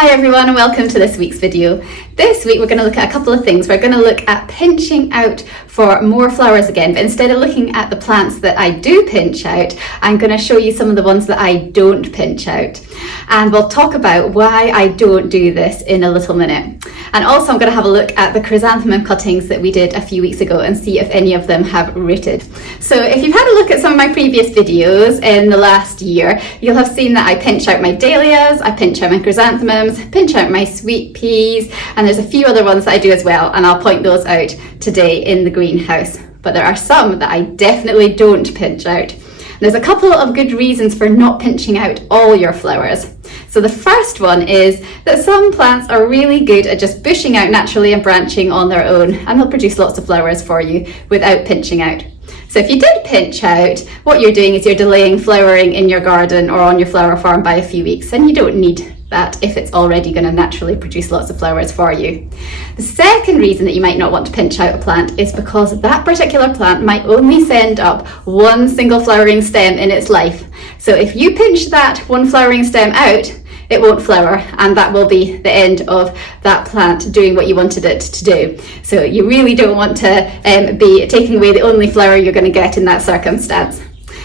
Hi everyone and welcome to this week's video. This week we're going to look at a couple of things. We're going to look at pinching out for more flowers again, but instead of looking at the plants that I do pinch out, I'm going to show you some of the ones that I don't pinch out. And we'll talk about why I don't do this in a little minute. And also I'm going to have a look at the chrysanthemum cuttings that we did a few weeks ago and see if any of them have rooted. So if you've had a look at some of my previous videos in the last year, you'll have seen that I pinch out my dahlias, I pinch out my chrysanthemums, pinch out my sweet peas, and there's a few other ones that I do as well, and I'll point those out today in the greenhouse. But there are some that I definitely don't pinch out. There's a couple of good reasons for not pinching out all your flowers. So the first one is that some plants are really good at just bushing out naturally and branching on their own, and they'll produce lots of flowers for you without pinching out. So if you did pinch out, what you're doing is you're delaying flowering in your garden or on your flower farm by a few weeks, and you don't need that if it's already going to naturally produce lots of flowers for you. The second reason that you might not want to pinch out a plant is because that particular plant might only send up one single flowering stem in its life. So if you pinch that one flowering stem out, it won't flower, and that will be the end of that plant doing what you wanted it to do. So you really don't want to be taking away the only flower you're going to get in that circumstance.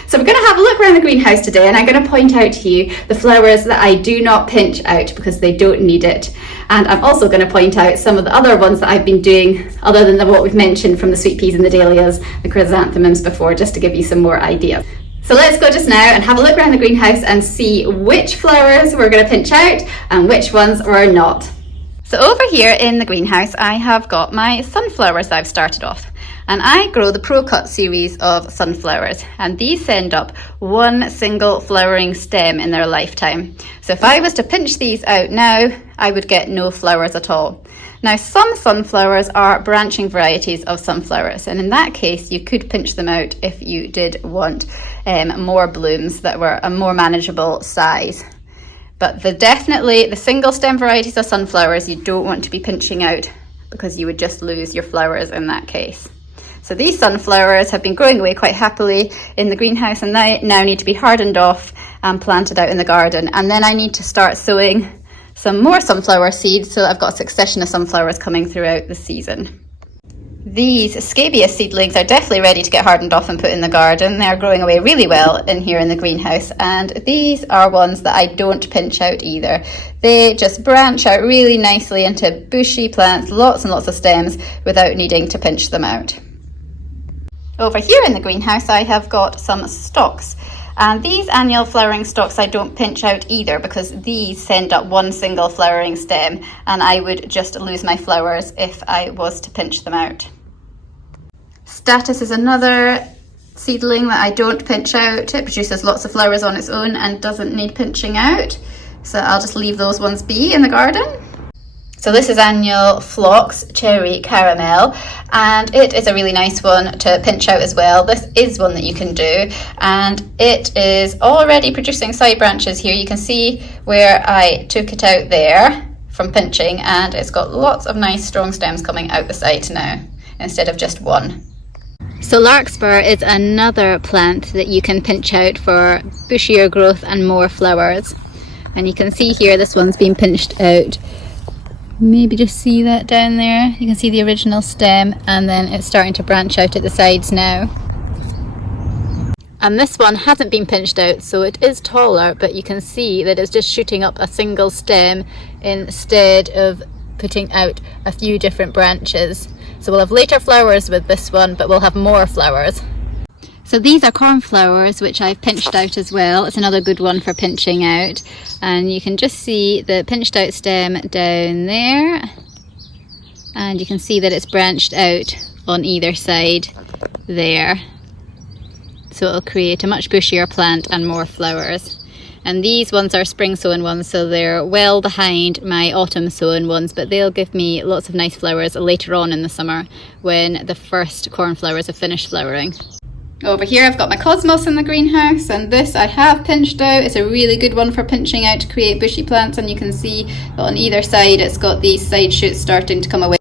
So we're going to have a look around the greenhouse today, and I'm going to point out to you the flowers that I do not pinch out because they don't need it. And I'm also going to point out some of the other ones that I've been doing other than what we've mentioned from the sweet peas and the dahlias, the chrysanthemums before, just to give you some more idea. So let's go just now and have a look around the greenhouse and see which flowers we're going to pinch out and which ones we're not. So over here in the greenhouse I have got my sunflowers that I've started off. And I grow the Pro Cut series of sunflowers, and these send up one single flowering stem in their lifetime. So if I was to pinch these out now, I would get no flowers at all. Now some sunflowers are branching varieties of sunflowers, and in that case you could pinch them out if you did want more blooms that were a more manageable size. But the single stem varieties of sunflowers you don't want to be pinching out because you would just lose your flowers in that case. So these sunflowers have been growing away quite happily in the greenhouse, and they now need to be hardened off and planted out in the garden. And then I need to start sowing some more sunflower seeds so that I've got a succession of sunflowers coming throughout the season. These Scabious seedlings are definitely ready to get hardened off and put in the garden. They're growing away really well in here in the greenhouse, and these are ones that I don't pinch out either. They just branch out really nicely into bushy plants, lots and lots of stems, without needing to pinch them out. Over here in the greenhouse I have got some stalks, and these annual flowering stalks I don't pinch out either because these send up one single flowering stem, and I would just lose my flowers if I was to pinch them out. Statice is another seedling that I don't pinch out. It produces lots of flowers on its own and doesn't need pinching out, so I'll just leave those ones be in the garden. So this is annual phlox cherry caramel, and it is a really nice one to pinch out as well. This is one that you can do, and it is already producing side branches here. You can see where I took it out there from pinching, and it's got lots of nice strong stems coming out the side now instead of just one. So Larkspur is another plant that you can pinch out for bushier growth and more flowers. And you can see here this one's been pinched out. Maybe just see that down there. You can see the original stem, and then it's starting to branch out at the sides now. And this one hasn't been pinched out, so it is taller, but you can see that it's just shooting up a single stem instead of putting out a few different branches. So we'll have later flowers with this one, but we'll have more flowers. So these are cornflowers, which I've pinched out as well. It's another good one for pinching out. And you can just see the pinched out stem down there. And you can see that it's branched out on either side there. So it'll create a much bushier plant and more flowers. And these ones are spring sown ones, so they're well behind my autumn sown ones, but they'll give me lots of nice flowers later on in the summer when the first cornflowers have finished flowering. Over here I've got my cosmos in the greenhouse, and this I have pinched out. It's a really good one for pinching out to create bushy plants, and you can see that on either side it's got these side shoots starting to come away.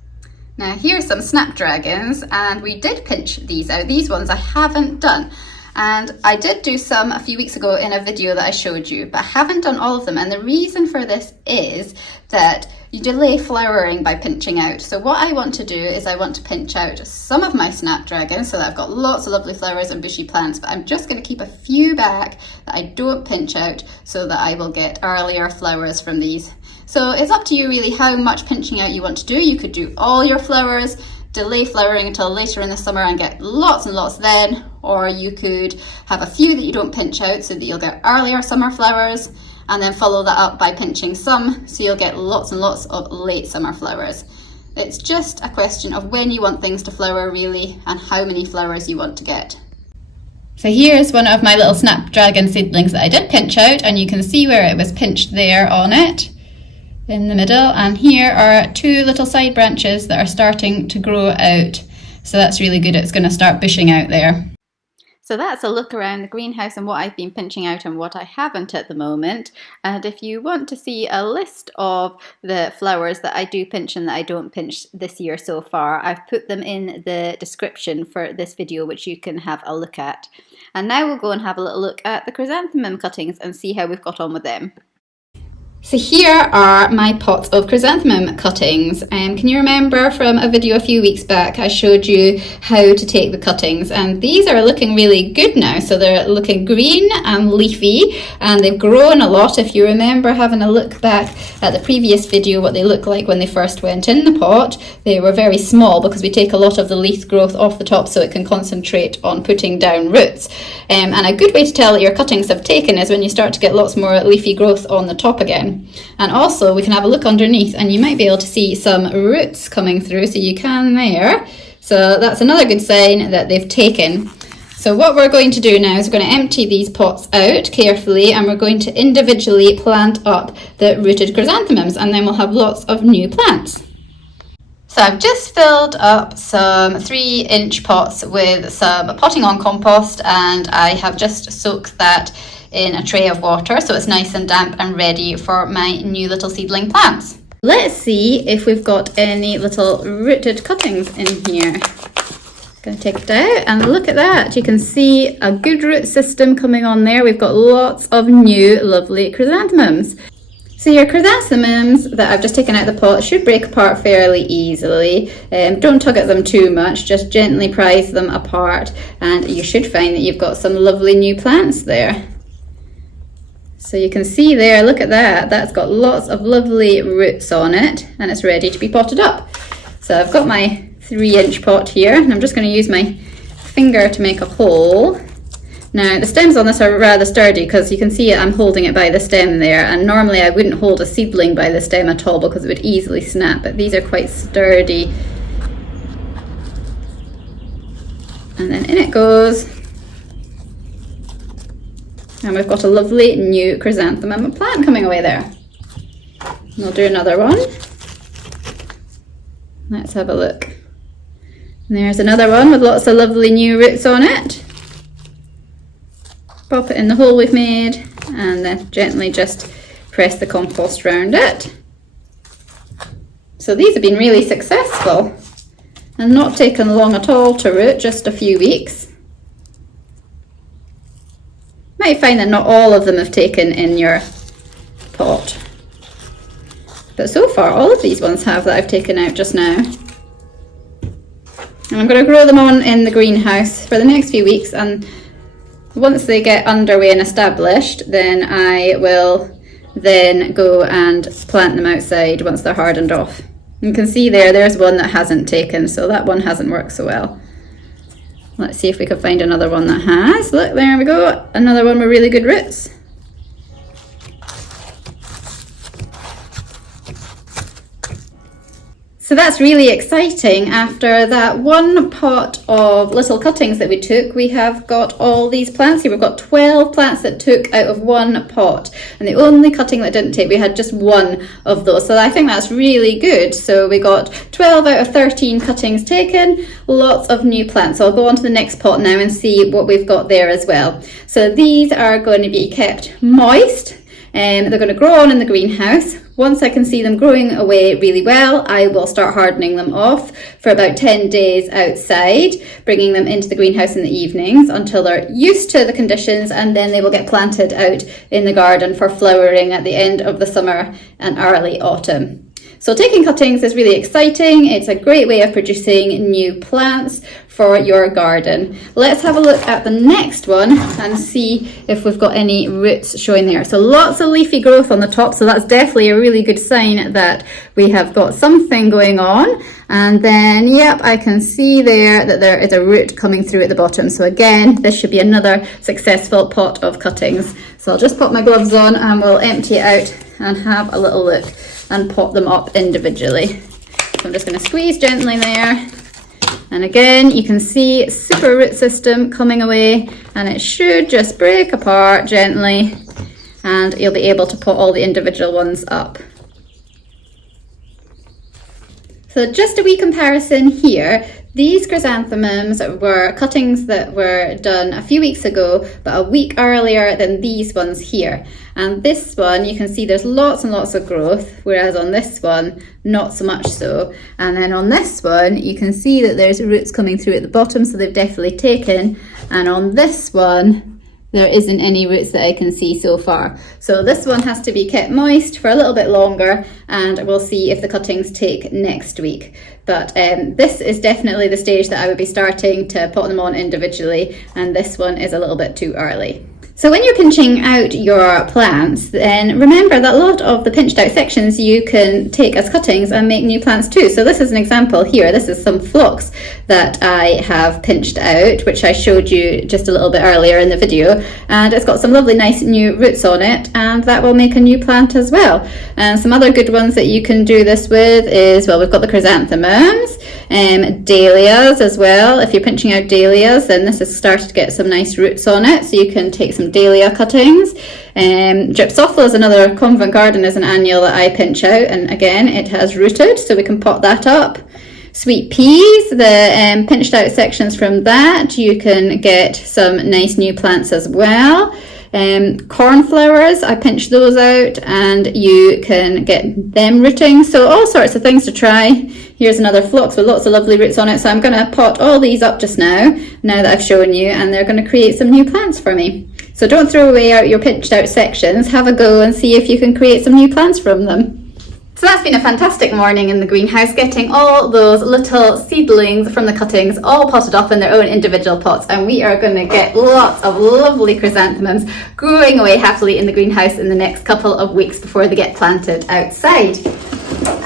Now here's some snapdragons, and we did pinch these out. These ones I haven't done. And I did do some a few weeks ago in a video that I showed you, but I haven't done all of them. And the reason for this is that you delay flowering by pinching out. So what I want to do is I want to pinch out some of my snapdragons so that I've got lots of lovely flowers and bushy plants, but I'm just going to keep a few back that I don't pinch out so that I will get earlier flowers from these. So it's up to you really how much pinching out you want to do. You could do all your flowers, delay flowering until later in the summer and get lots and lots then, or you could have a few that you don't pinch out so that you'll get earlier summer flowers, and then follow that up by pinching some so you'll get lots and lots of late summer flowers. It's just a question of when you want things to flower really and how many flowers you want to get. So here's one of my little Snapdragon seedlings that I did pinch out, and you can see where it was pinched there on it in the middle, and here are two little side branches that are starting to grow out, so that's really good. It's going to start bushing out there. So that's a look around the greenhouse and what I've been pinching out and what I haven't at the moment. And if you want to see a list of the flowers that I do pinch and that I don't pinch this year so far, I've put them in the description for this video, which you can have a look at. And now we'll go and have a little look at the chrysanthemum cuttings and see how we've got on with them. So here are my pots of chrysanthemum cuttings. Can you remember from a video a few weeks back I showed you how to take the cuttings, and these are looking really good now. So they're looking green and leafy, and they've grown a lot. If you remember having a look back at the previous video what they looked like when they first went in the pot, they were very small because we take a lot of the leaf growth off the top so it can concentrate on putting down roots. And a good way to tell that your cuttings have taken is when you start to get lots more leafy growth on the top again. And also we can have a look underneath and you might be able to see some roots coming through, so you can there. So that's another good sign that they've taken. So what we're going to do now is we're going to empty these pots out carefully, and we're going to individually plant up the rooted chrysanthemums, and then we'll have lots of new plants. So I've just filled up some 3-inch pots with some potting on compost, and I have just soaked that in a tray of water so it's nice and damp and ready for my new little seedling plants. Let's see if we've got any little rooted cuttings in here. Going to take it out and look at that. You can see a good root system coming on there. We've got lots of new lovely chrysanthemums. So your chrysanthemums that I've just taken out of the pot should break apart fairly easily. Don't tug at them too much, just gently prise them apart, and you should find that you've got some lovely new plants there. So you can see there, look at that, that's got lots of lovely roots on it, and it's ready to be potted up. So I've got my 3-inch pot here, and I'm just going to use my finger to make a hole. Now the stems on this are rather sturdy because you can see I'm holding it by the stem there, and normally I wouldn't hold a seedling by the stem at all because it would easily snap, but these are quite sturdy. And then in it goes. And we've got a lovely new chrysanthemum plant coming away there. We'll do another one. Let's have a look. And there's another one with lots of lovely new roots on it. Pop it in the hole we've made, and then gently just press the compost around it. So these have been really successful and not taken long at all to root, just a few weeks. Might find that not all of them have taken in your pot, but so far all of these ones have that I've taken out just now. And I'm going to grow them on in the greenhouse for the next few weeks, and once they get underway and established, then I will then go and plant them outside once they're hardened off. You can see there's one that hasn't taken, so that one hasn't worked so well. Let's see if we can find another one that has. Look, there we go. Another one with really good roots. So that's really exciting. After that one pot of little cuttings that we took, we have got all these plants here. We've got 12 plants that took out of one pot, and the only cutting that didn't take, we had just one of those. So I think that's really good. So we got 12 out of 13 cuttings taken, lots of new plants. So I'll go on to the next pot now and see what we've got there as well. So these are going to be kept moist. They're going to grow on in the greenhouse, Once I can see them growing away really well, I will start hardening them off for about 10 days outside, bringing them into the greenhouse in the evenings until they're used to the conditions, and then they will get planted out in the garden for flowering at the end of the summer and early autumn. So taking cuttings is really exciting. It's a great way of producing new plants for your garden. Let's have a look at the next one and see if we've got any roots showing there. So lots of leafy growth on the top, so that's definitely a really good sign that we have got something going on. And then, yep, I can see there that there is a root coming through at the bottom. So again, this should be another successful pot of cuttings. So I'll just pop my gloves on and we'll empty it out and have a little look and pot them up individually. So I'm just going to squeeze gently there. And again, you can see super root system coming away, and it should just break apart gently and you'll be able to pot all the individual ones up. So just a wee comparison here. These chrysanthemums were cuttings that were done a few weeks ago, but a week earlier than these ones here. And this one, you can see there's lots and lots of growth, whereas on this one, not so much so. And then on this one, you can see that there's roots coming through at the bottom, so they've definitely taken. And on this one, there isn't any roots that I can see so far. So this one has to be kept moist for a little bit longer, and we'll see if the cuttings take next week. But this is definitely the stage that I would be starting to pot them on individually, and this one is a little bit too early. So when you're pinching out your plants, then remember that a lot of the pinched out sections you can take as cuttings and make new plants too. So this is an example here. This is some phlox that I have pinched out, which I showed you just a little bit earlier in the video. And it's got some lovely nice new roots on it, and that will make a new plant as well. And some other good ones that you can do this with is, well, we've got the chrysanthemums, dahlias as well. If you're pinching out dahlias, then this has started to get some nice roots on it, so you can take some dahlia cuttings. Gypsophila is another Covent garden is an annual that I pinch out, and again it has rooted, so we can pot that up. Sweet peas, the pinched out sections from that, you can get some nice new plants as well. Cornflowers, I pinch those out and you can get them rooting, so all sorts of things to try. Here's another phlox with lots of lovely roots on it, so I'm going to pot all these up just now that I've shown you, and they're going to create some new plants for me. So don't throw away out your pinched out sections, have a go and see if you can create some new plants from them. So that's been a fantastic morning in the greenhouse, getting all those little seedlings from the cuttings all potted up in their own individual pots, and we are going to get lots of lovely chrysanthemums growing away happily in the greenhouse in the next couple of weeks before they get planted outside.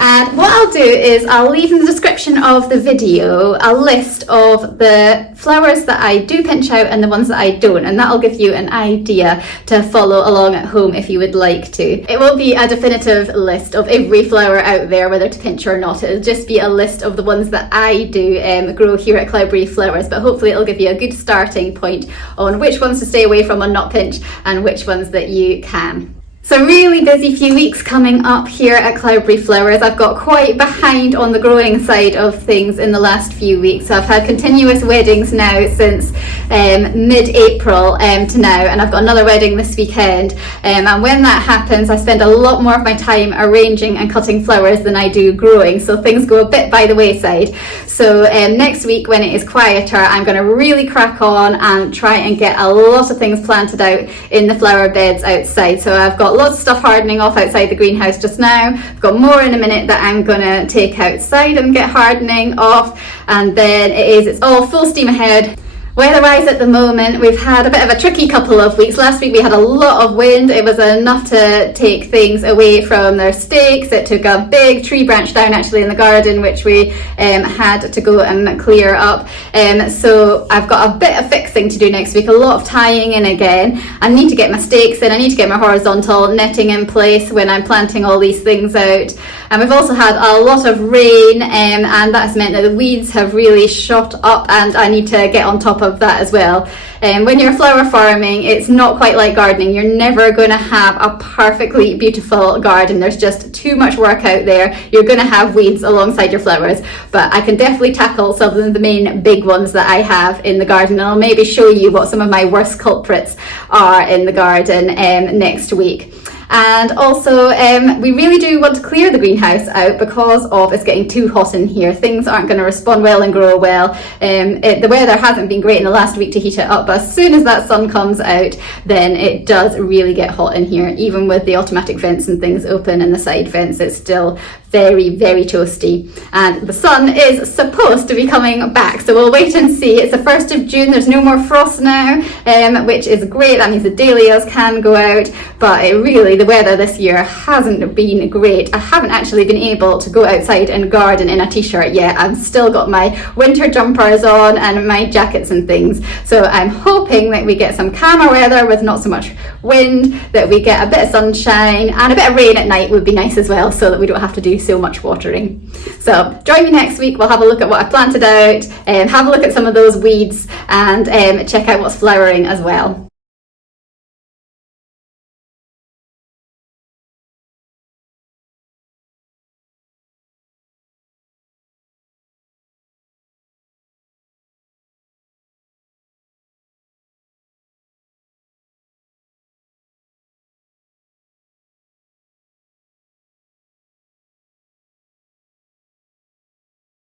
And what I'll do is I'll leave in the description of the video a list of the flowers that I do pinch out and the ones that I don't, and that'll give you an idea to follow along at home if you would like to. It won't be a definitive list of every flower out there, whether to pinch or not. It'll just be a list of the ones that I do grow here at Cloudberry Flowers, but hopefully it'll give you a good starting point on which ones to stay away from and not pinch, and which ones that you can. So really busy few weeks coming up here at Cloudberry Flowers. I've got quite behind on the growing side of things in the last few weeks. So I've had continuous weddings now since mid-April to now, and I've got another wedding this weekend. And when that happens, I spend a lot more of my time arranging and cutting flowers than I do growing. So things go a bit by the wayside. So next week when it is quieter, I'm going to really crack on and try and get a lot of things planted out in the flower beds outside. So I've got lots of stuff hardening off outside the greenhouse just now. I've got more in a minute that I'm going to take outside and get hardening off, and then it's all full steam ahead. Weather-wise at the moment, we've had a bit of a tricky couple of weeks. Last week we had a lot of wind. It was enough to take things away from their stakes. It took a big tree branch down actually in the garden, which we had to go and clear up. So I've got a bit of fixing to do next week, a lot of tying in again. I need to get my stakes in, I need to get my horizontal netting in place when I'm planting all these things out. And we've also had a lot of rain, and that's meant that the weeds have really shot up, and I need to get on top of that as well. When you're flower farming, it's not quite like gardening. You're never going to have a perfectly beautiful garden. There's just too much work out there. You're going to have weeds alongside your flowers, but I can definitely tackle some of the main big ones that I have in the garden, and I'll maybe show you what some of my worst culprits are in the garden next week. And also we really do want to clear the greenhouse out because of it's getting too hot in here. Things aren't going to respond well and grow well. The weather hasn't been great in the last week to heat it up, but as soon as that sun comes out, then it does really get hot in here. Even with the automatic vents and things open and the side vents, it's still very, very toasty. And the sun is supposed to be coming back, so we'll wait and see. It's the 1st of June, there's no more frost now, which is great. That means the dahlias can go out, but the weather this year hasn't been great. I haven't actually been able to go outside and garden in a t-shirt yet. I've still got my winter jumpers on and my jackets and things, so I'm hoping that we get some calmer weather with not so much wind, that we get a bit of sunshine, and a bit of rain at night would be nice as well, so that we don't have to do so much watering. So join me next week. We'll have a look at what I planted out, have a look at some of those weeds, and check out what's flowering as well.